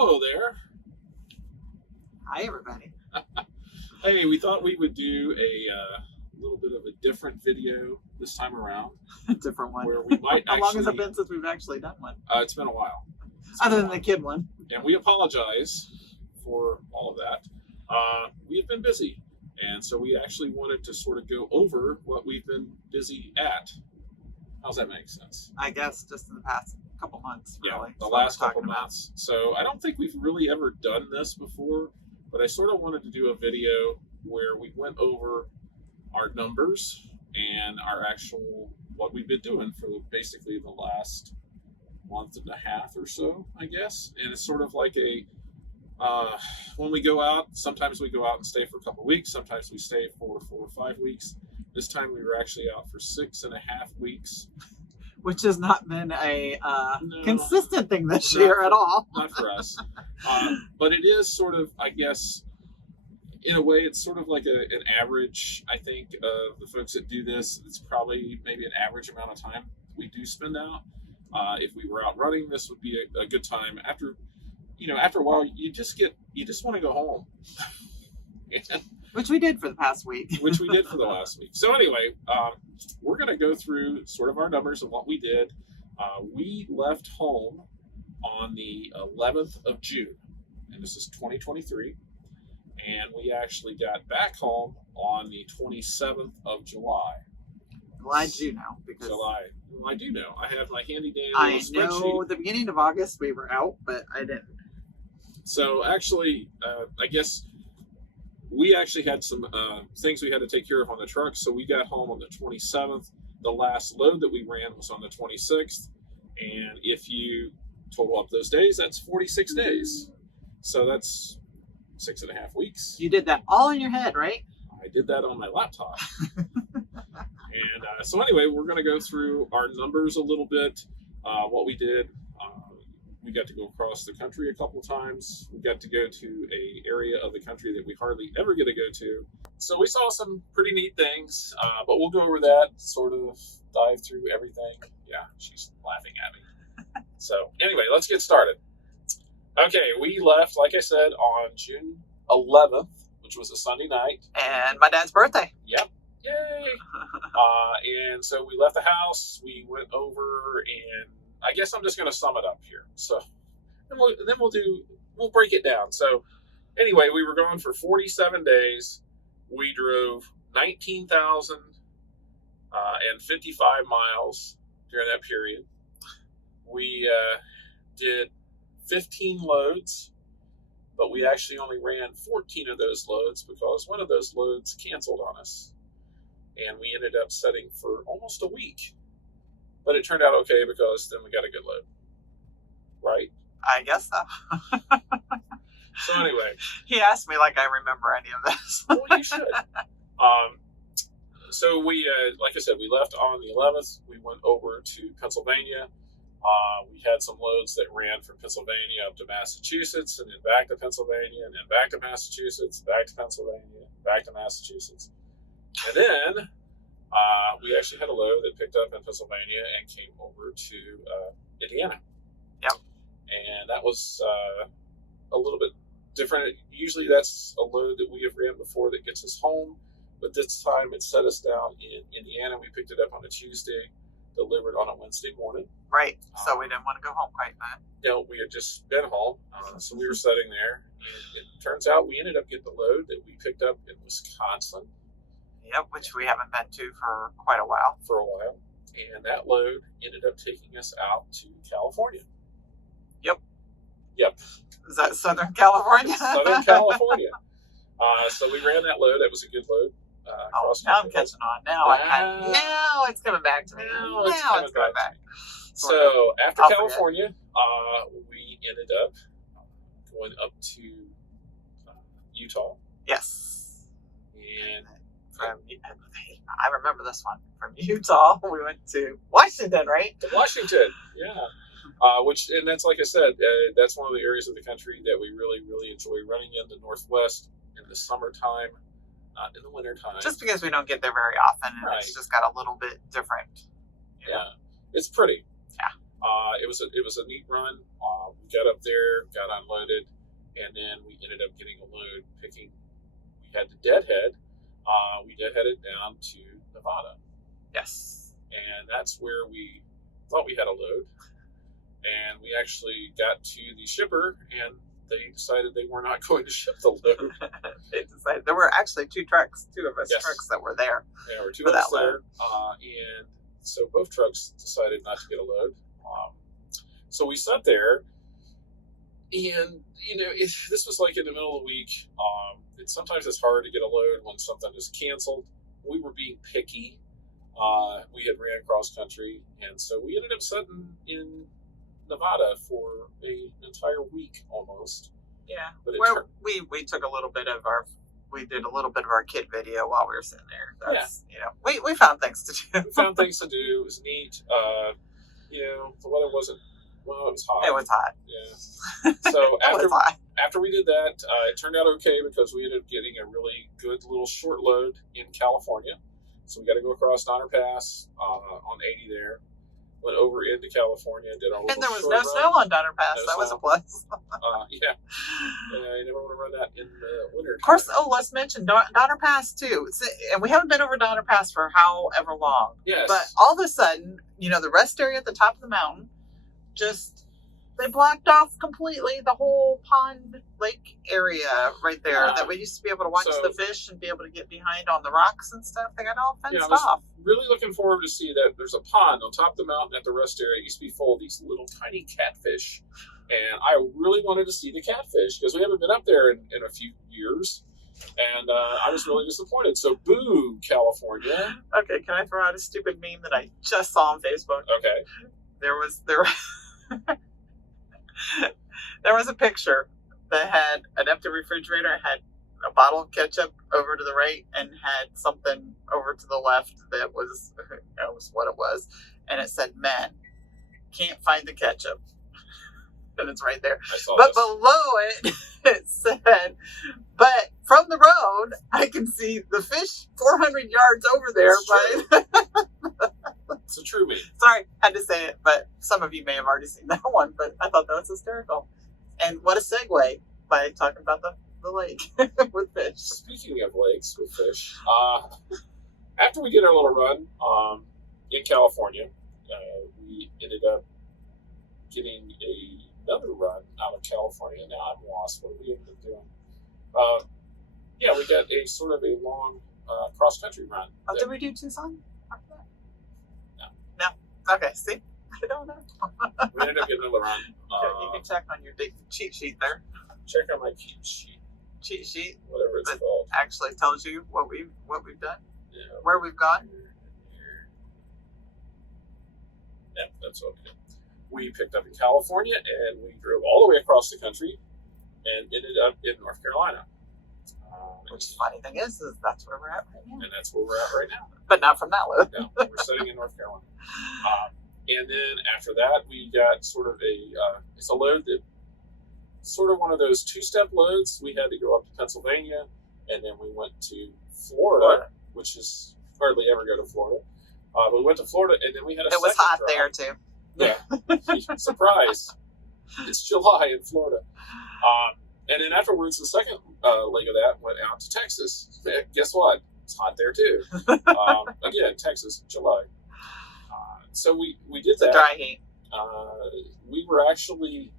hello there. Hi, everybody. Hey, we thought we would do a little bit of a different video this time around. Different one. Where we might How long has it actually- been since we've actually done one? It's been a while. Other than the kid one. And we apologize for all of that. We have been busy, and so we actually wanted to sort of go over what we've been busy at. How's that make sense? I guess just in the past couple months, really. Yeah, the is what last we're couple talking about. months. So I don't think we've really ever done this before, but I sort of wanted to do a video where we went over our numbers and our actual, what we've been doing for basically the last month and a half or so, I guess. And it's sort of like a, when we go out, sometimes we go out and stay for a couple weeks, sometimes we stay for 4 or 5 weeks. This time we were actually out for 6.5 weeks. Which has not been a No. consistent thing this Not year for- at all. Not for us. But it is sort of, I guess, in a way, it's sort of like an average, I think, of the folks that do this. It's probably maybe an average amount of time we do spend out. If we were out running, this would be a good time. After a while, you just want to go home. Which we did for the past week. Which we did for the last week. So anyway, we're going to go through sort of our numbers of what we did. We left home on the 11th of June, and this is 2023. And we actually got back home on the 27th of July. Well, I do know because July. Well, I do know. I have my handy dandy I little know spreadsheet. the beginning of August we were out, but I didn't. So actually, I guess we actually had some things we had to take care of on the truck. So we got home on the 27th. The last load that we ran was on the 26th. And if you total up those days, that's 46 days. So that's 6.5 weeks. You did that all in your head, right? I did that on my laptop. And so anyway, we're going to go through our numbers a little bit, what we did. We got to go across the country a couple times. We got to go to an area of the country that we hardly ever get to go to. So we saw some pretty neat things, but we'll go over that, sort of dive through everything. Yeah, she's laughing at me. So anyway, let's get started. Okay, we left, like I said, on June 11th, which was a Sunday night. And my dad's birthday. Yep. Yay! And so we left the house, we went over, and I guess I'm just going to sum it up here. So then we'll break it down. So anyway, we were going for 47 days. We drove 19,055 miles during that period. We did 15 loads, but we actually only ran 14 of those loads because one of those loads canceled on us. And we ended up setting for almost a week. But it turned out okay because then we got a good load. Right? I guess so. So anyway. He asked me like I remember any of this. Well, you should. So we, like I said, we left on the 11th. We went over to Pennsylvania. We had some loads that ran from Pennsylvania up to Massachusetts, and then back to Pennsylvania, and then back to Massachusetts, back to Pennsylvania, back to Massachusetts. And then we actually had a load that picked up in Pennsylvania and came over to Indiana. Yep. And that was a little bit different. Usually that's a load that we have ran before that gets us home. But this time it set us down in Indiana. We picked it up on a Tuesday, delivered on a Wednesday morning. Right. So we didn't want to go home quite then. We had just been home, so we were sitting there. And it turns out we ended up getting the load that we picked up in Wisconsin. Yep, which we haven't been to for quite a while. And that load ended up taking us out to California. Yep. Is that Southern California? Southern California. So we ran that load. That was a good load. Oh, now I'm catching on. Now it's coming back to me. Now Now it's it's coming coming back. So after I'll forget. California, we ended up going up to Utah. Yes. And I remember this one. From Utah, we went to Washington, right? to Washington, yeah. And that's, like I said, that's one of the areas of the country that we really, really enjoy running in the Northwest in the summertime, not in the wintertime. Just because we don't get there very often, and Right. it's just got a little bit different. Yeah, it's pretty. Yeah. It was a neat run. We got up there, got unloaded, and then we ended up getting a load. We had to deadhead. We deadheaded down to Nevada, Yes. and that's where we thought we had a load. And we actually got to the shipper, and they decided they were not going to ship the load. They decided there were actually two of us Yes. trucks that were there. There were two For of us that there, and so both trucks decided not to get a load. So we sat there, and this was like in the middle of the week. Sometimes it's hard to get a load when something is canceled. We were being picky. We had ran cross country, and so we ended up sitting in Nevada for an entire week almost. Yeah. But it Where we took a little bit of we did a little bit of our kid video while we were sitting there. That's, we found things to do. We found things to do. It was neat. The weather wasn't. Well, it was hot. It was hot. Yeah. So It was hot. after we did that, it turned out okay because we ended up getting a really good little short load in California. So we got to go across Donner Pass on 80 there. Went over into California, did our little And there was short no run. snow on Donner Pass. No That was snow. a plus. Yeah, you never want to run that in the winter. Of course, let's mention Donner Pass too. And we haven't been over Donner Pass for however long. Yes. But all of a sudden, the rest area at the top of the mountain, they blocked off completely the whole pond lake area right there that we used to be able to watch So- the fish and be able to get behind on the rocks and stuff. They got all fenced I was off. really looking forward to see that there's a pond on top of the mountain at the rest area. It used to be full of these little tiny catfish. And I really wanted to see the catfish because we haven't been up there in a few years. And I was really disappointed. So, boo, California. Okay, can I throw out a stupid meme that I just saw on Facebook? Okay. There was a picture that had an empty refrigerator, had a bottle of ketchup over to the right, and had something over to the left that was what it was, and it said "Men can't find the ketchup," and it's right there. I saw But this. below it, it said, "But from the road, I can see the fish 400 yards over there." It's But It's a true meme. sorry, had to say it, but some of you may have already seen that one, but I thought that was hysterical. And what a segue by talking about the lake with fish. Speaking of lakes with fish, after we did our little run in California, we ended up getting another run out of California. Now I'm lost. What did we end up doing? We got a sort of a long cross-country run. Oh, that- did we do Tucson? No. No. Okay, see? I don't know. We ended up getting another run. You can check on your cheat sheet there. Check out my cheat sheet, Cheat sheet whatever it's But- called. actually tells you what we've done, Yeah, where we've gone. Yeah, that's okay. We picked up in California and we drove all the way across the country and ended up in North Carolina. Which the funny thing is that's where we're at right now. And that's where we're at right now. But not from that load. No, we're sitting in North Carolina. And then after that, we got sort of it's a load that sort of one of those two-step loads. We had to go up to Pennsylvania, and then we went to Florida, which is hardly ever go to Florida. But we went to Florida, and then we had a It was second hot drop. there too. Yeah, surprise! It's July in Florida. And then afterwards, the second leg of that went out to Texas. Guess what? It's hot there too. Again, Texas, July. So we did It's a that. dry heat. We were actually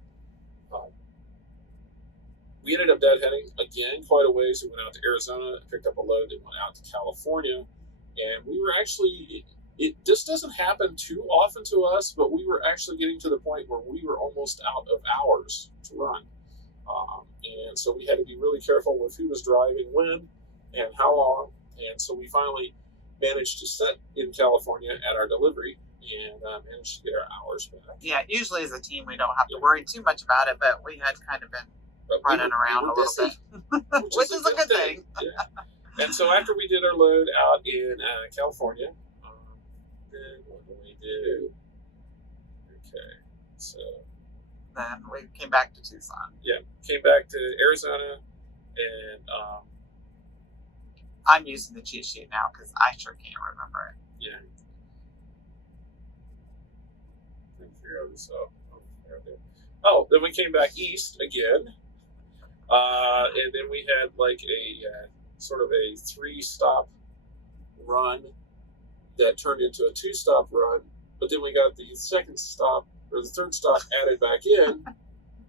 we ended up deadheading again quite a ways. We went out to Arizona, picked up a load that went out to California, and we were actually. This doesn't happen too often to us, but we were actually getting to the point where we were almost out of hours to run. And so we had to be really careful with who was driving when and how long. And so we finally managed to sit in California at our delivery and managed to get our hours back. Yeah, usually as a team we don't have to worry too much about it, but we had kind of been But running around were a little busy, bit. Which is a good thing. Yeah. And so after we did our load out in California, then what did we do? Okay, so Then we came back to Tucson. came back to Arizona, and I'm using the cheat sheet now because I sure can't remember it. yeah. figure out this out. Oh, then we came back east again, and then we had like a sort of a 3-stop run that turned into a 2-stop run. But then we got the second stop or the third stop added back in.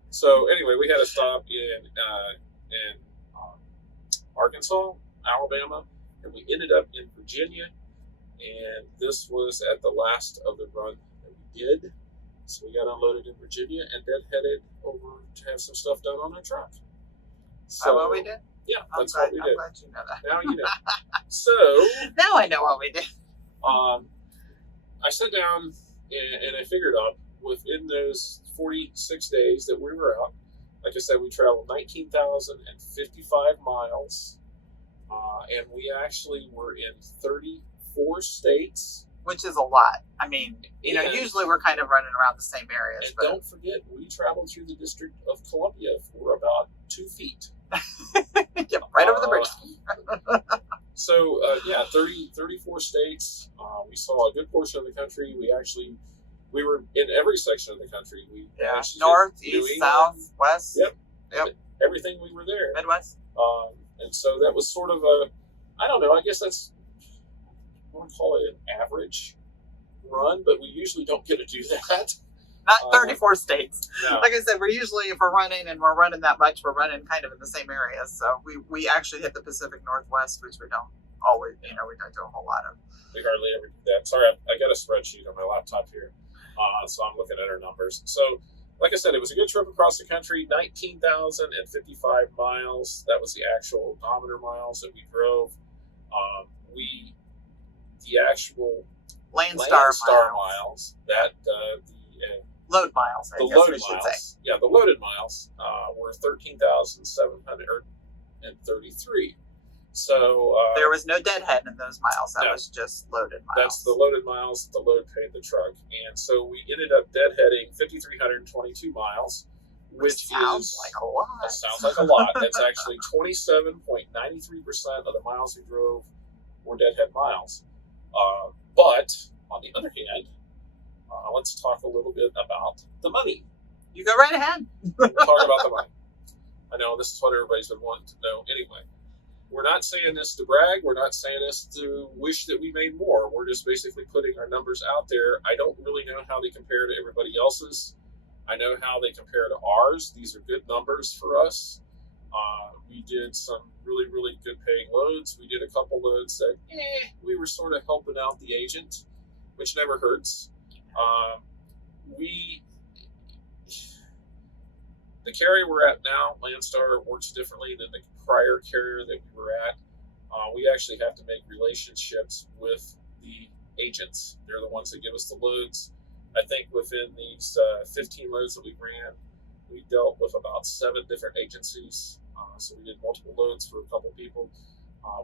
So anyway, we had a stop in Arkansas, Alabama, and we ended up in Virginia. And this was at the last of the run that we did. So we got unloaded in Virginia and then headed over to have some stuff done on our truck. So what we did? Yeah, I'm that's glad, what we I'm did. glad you know that. Now you know. So Now I know what we did. I sat down and I figured out within those 46 days that we were out, like I said, we traveled 19,055 miles, and we actually were in 34 states. Which is a lot. I mean, you know, And- usually we're kind of running around the same areas, And but don't forget, we traveled through the District of Columbia for about 2 feet. yeah, right over the bridge. So, 34 states. We saw a good portion of the country. We were in every section of the country. We Yeah, managed to north, hit New east, England, south, west, Yep. Everything we were there. Midwest. And so that was sort of I don't know, I guess that's, I want to call it an average run, but we usually don't get to do that. Not 34 states. No. Like I said, we're usually, if we're running and we're running that much, we're running kind of in the same areas. So we actually hit the Pacific Northwest, which we don't always, we don't do a whole lot of. We hardly ever do that. Sorry, I got a spreadsheet on my laptop here, so I'm looking at our numbers. So, like I said, it was a good trip across the country, 19,055 miles. That was the actual odometer miles that we drove. The actual Landstar miles, that load miles, I the guess loaded we should miles, say. yeah, the loaded miles were 13,733. So There was no deadhead in those miles. That No. was just loaded miles. that's the loaded miles. The load paid the truck, and so we ended up deadheading 5,322 miles, which sounds is like a lot. that sounds like a lot. That's actually 27.93% of the miles we drove were deadhead miles. But on the other hand, let's talk a little bit about the money. You go right ahead. We'll talk about the money. I know this is what everybody's been wanting to know anyway. We're not saying this to brag. We're not saying this to wish that we made more. We're just basically putting our numbers out there. I don't really know how they compare to everybody else's. I know how they compare to ours. These are good numbers for us. We did some really, really good paying loads. We did a couple loads that we were sort of helping out the agent, which never hurts. The carrier we're at now, Landstar, works differently than the prior carrier that we were at. We actually have to make relationships with the agents. They're the ones that give us the loads. I think within these 15 loads that we ran, we dealt with about 7 different agencies. So we did multiple loads for a couple people.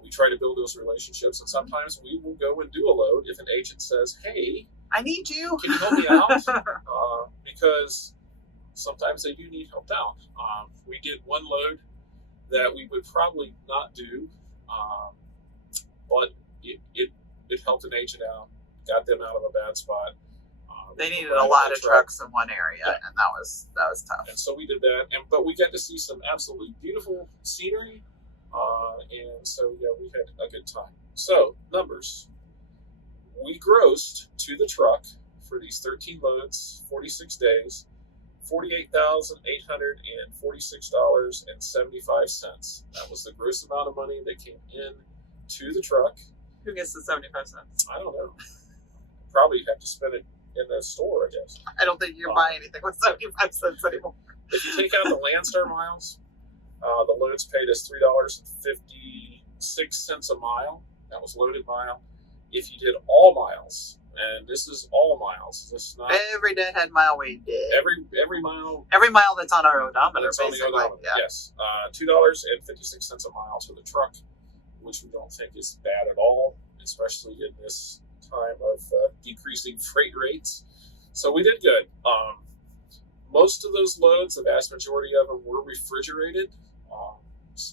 We try to build those relationships, and sometimes we will go and do a load if an agent says, "Hey, I need you. can you help me out?" Because sometimes they do need helped out. We did one load that we would probably not do, but it helped an agent out, got them out of a bad spot. They needed a lot of trucks in one area, Yeah. and that was tough. And so we did that, but we got to see some absolutely beautiful scenery, and so yeah, we had a good time. So numbers, we grossed to the truck for these 13 loads, 46 days, $48,846.75. That was the gross amount of money that came in to the truck. Who gets the 75 cents? I don't know. Probably have to spend it in the store, I guess. I don't think you can buy anything with 75 cents anymore. If you take out the Landstar miles, the loads paid us $3.56 a mile. That was loaded mile. If you did all miles, and this is all miles, this is not Every deadhead mile we did. every mile. Every mile that's on our odometer, That's on the basically. odometer. Yeah. Yes, $2.56 a mile to the truck, which we don't think is bad at all, especially in this time of decreasing freight rates. So we did good. Most of those loads, the vast majority of them were refrigerated.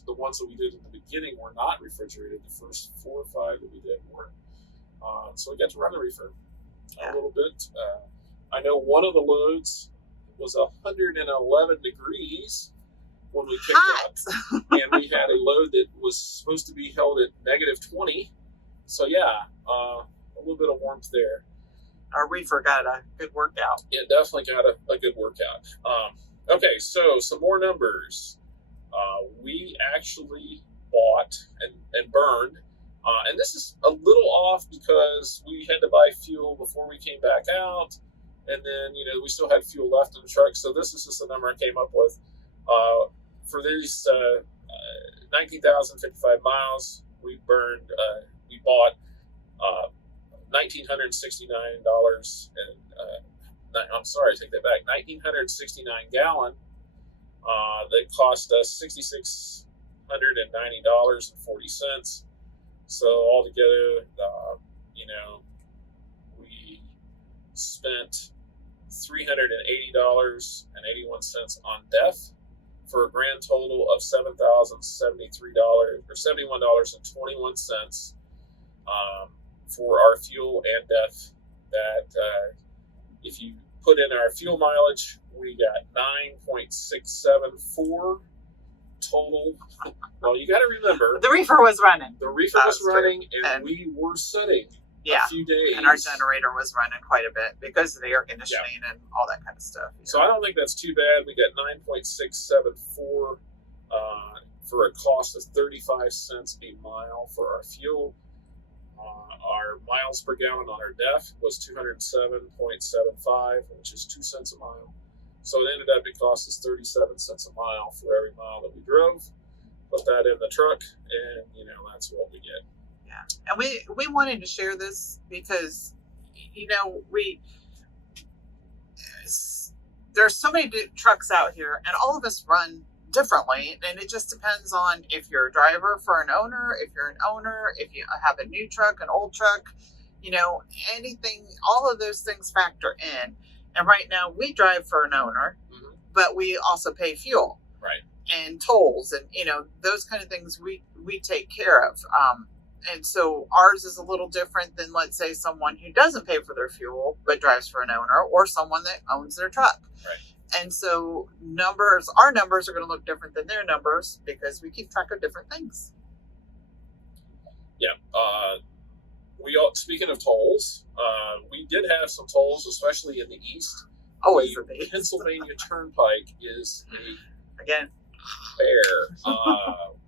The ones that we did in the beginning were not refrigerated. The first 4 or 5 that we did were. So we got to run the reefer a little bit. I know one of the loads was 111 degrees when we picked Hot. up, and we had a load that was supposed to be held at -20. So yeah, a little bit of warmth there. Our reefer got a good workout. It definitely got a good workout. Okay, so some more numbers. We actually bought and burned, and this is a little off because we had to buy fuel before we came back out, and then we still had fuel left in the truck. So this is just the number I came up with for these 19,055 miles. We bought $1,969 and I'm sorry, I take that back. 1,969 gallon. That cost us $6,690.40. So altogether, we spent $380.81 on DEF for a grand total of $7,073 or $71.21 for our fuel and DEF. That if you put in our fuel mileage, we got 9.674 total. Well, you got to remember, The reefer was running. the reefer was That's true. running, and And- we were sitting Yeah. a few days. And our generator was running quite a bit because of the air conditioning and all that kind of stuff. So I don't think that's too bad. We got 9.674 for a cost of 35 cents a mile for our fuel. Our miles per gallon on our DEF was 207.75, which is 2 cents a mile. So it ended up it cost us 37 cents a mile for every mile that we drove. Put that in the truck, and that's what we get. Yeah. And we wanted to share this because, there's so many trucks out here, and all of us run differently, and it just depends on if you're a driver for an owner, if you're an owner, if you have a new truck, an old truck, anything, all of those things factor in. And right now we drive for an owner, Mm-hmm. but we also pay fuel, Right. and tolls, and those kind of things we take care of. And so ours is a little different than, let's say, someone who doesn't pay for their fuel but drives for an owner, or someone that owns their truck. Right. And so our numbers are going to look different than their numbers because we keep track of different things. Yeah. Speaking of tolls, we did have some tolls, especially in the east. Always The a big. Pennsylvania Turnpike is a Again, bear.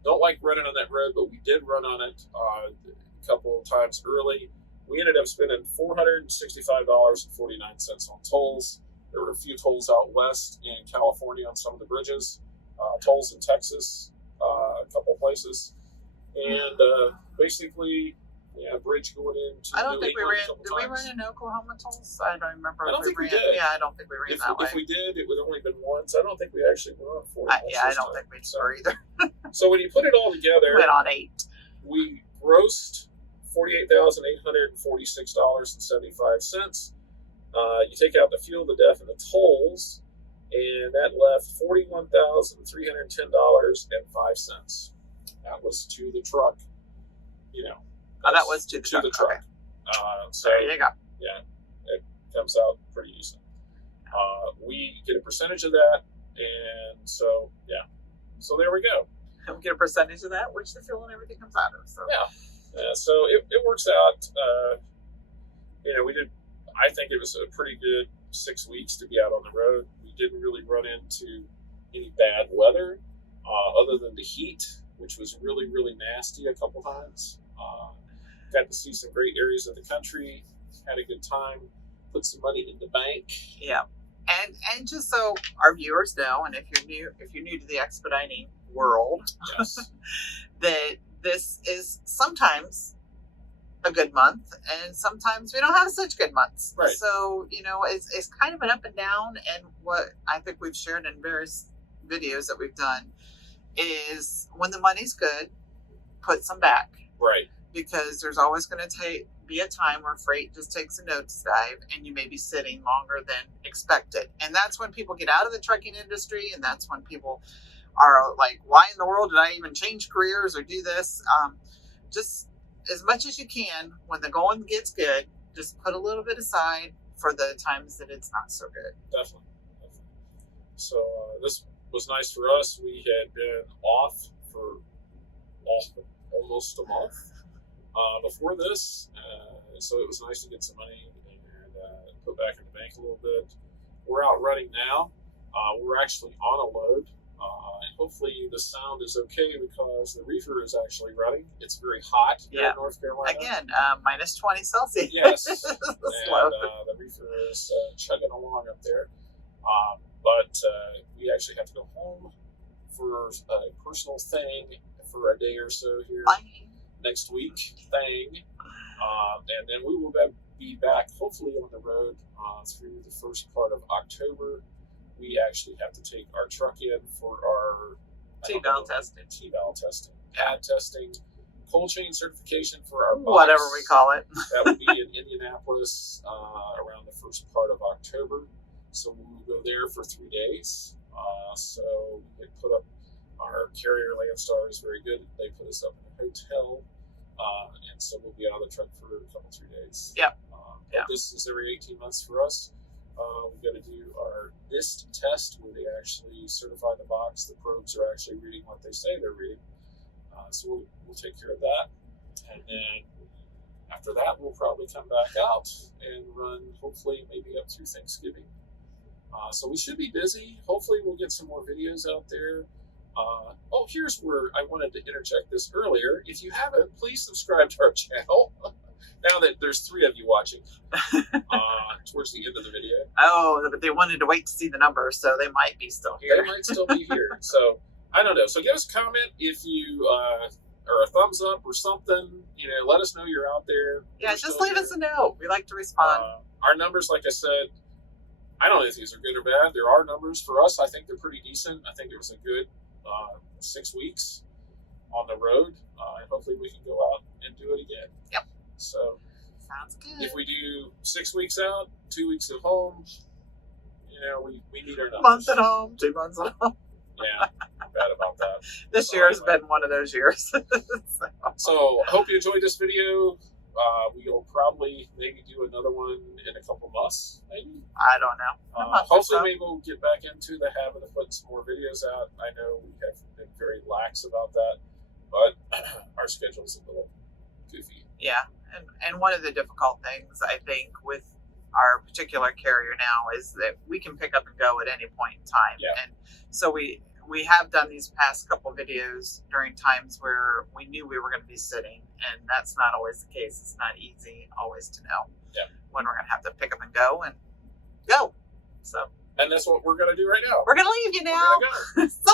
Don't like running on that road, but we did run on it a couple of times early. We ended up spending $465.49 on tolls. There were a few tolls out west in California on some of the bridges, tolls in Texas, a couple of places, and basically, a bridge going into I don't New think we England ran. a couple Did we times. run in Oklahoma tolls? I don't remember. I don't if think we ran. did. Yeah, I don't think we ran that way. If we did, it would have only been once. I don't think we actually went on 4. I don't think we were either. So when you put it all together, Went on 8. we grossed $48,846.75. You take out the fuel, the DEF, and the tolls, and that left $41,310.05. That was to the truck. Oh, that was to the truck. truck. So There you go. it comes out pretty decent. We get a percentage of that, and so there we go. And we get a percentage of that, which the fuel and everything comes out of. So So it works out. We did. I think it was a pretty good 6 weeks to be out on the road. We didn't really run into any bad weather, other than the heat, which was really, really nasty a couple times. Got to see some great areas of the country. Had a good time. Put some money in the bank. yeah, and just so our viewers know, and if you're new to the expediting world, Yes. that this is sometimes a good month, and sometimes we don't have such good months. Right. So it's kind of an up and down. And what I think we've shared in various videos that we've done is when the money's good, put some back, Right. because there's always going to be a time where freight just takes a nosedive and you may be sitting longer than expected. And that's when people get out of the trucking industry, and that's when people are like, why in the world did I even change careers or do this? Just as much as you can, when the going gets good, just put a little bit aside for the times that it's not so good. Definitely. So this was nice for us. We had been off for almost a month before this, so it was nice to get some money and put back in the bank a little bit. We're out running now. We're actually on a load. And hopefully the sound is okay because the reefer is actually running. It's very hot here in North Carolina. Again, minus 20 Celsius. Yes. And the reefer is chugging along up there. But we actually have to go home for a personal thing for a day or so here next week. And then we will be back hopefully on the road through the first part of October. We actually have to take our truck in for our T-valve testing, pad testing, cold chain certification for our box. Whatever we call it. That will be in Indianapolis around the first part of October. So we'll go there for 3 days. So they put up our carrier Landstar is very good. They put us up in a hotel, and so we'll be out of the truck for a couple 3 days. Yep. This is every 18 months for us. We've got to do our NIST test where they actually certify the box. The probes are actually reading what they say they're reading. So we'll take care of that. And then after that, we'll probably come back out and run hopefully maybe up through Thanksgiving. So we should be busy. Hopefully we'll get some more videos out there. Here's where I wanted to interject this earlier. If you haven't, please subscribe to our channel. Now that there's 3 of you watching towards the end of the video. Oh, but they wanted to wait to see the numbers, so they might be still here. They might still be here. So I don't know. So give us a comment if you or a thumbs up or something. Let us know you're out there. Yeah, just leave us a note. We like to respond. Our numbers, like I said, I don't know if these are good or bad. There are numbers for us. I think they're pretty decent. I think it was a good 6 weeks on the road, and hopefully we can go out and do it again. Yep. So sounds good. If we do 6 weeks out, 2 weeks at home, we need our numbers. Month at home, 2 months at home. Yeah, bad about that. This year has been one of those years. So I hope you enjoyed this video. We'll probably maybe do another one in a couple months, maybe. I don't know. Hopefully, maybe we'll get back into the habit of putting some more videos out. I know we have been very lax about that, but our schedule's a little goofy. Yeah, and one of the difficult things I think with our particular carrier now is that we can pick up and go at any point in time. Yeah. And so we have done these past couple videos during times where we knew we were going to be sitting, and that's not always the case. It's not easy always to know when we're going to have to pick up and go. So And that's what we're going to do right now. We're going to leave you now. We're gonna go. So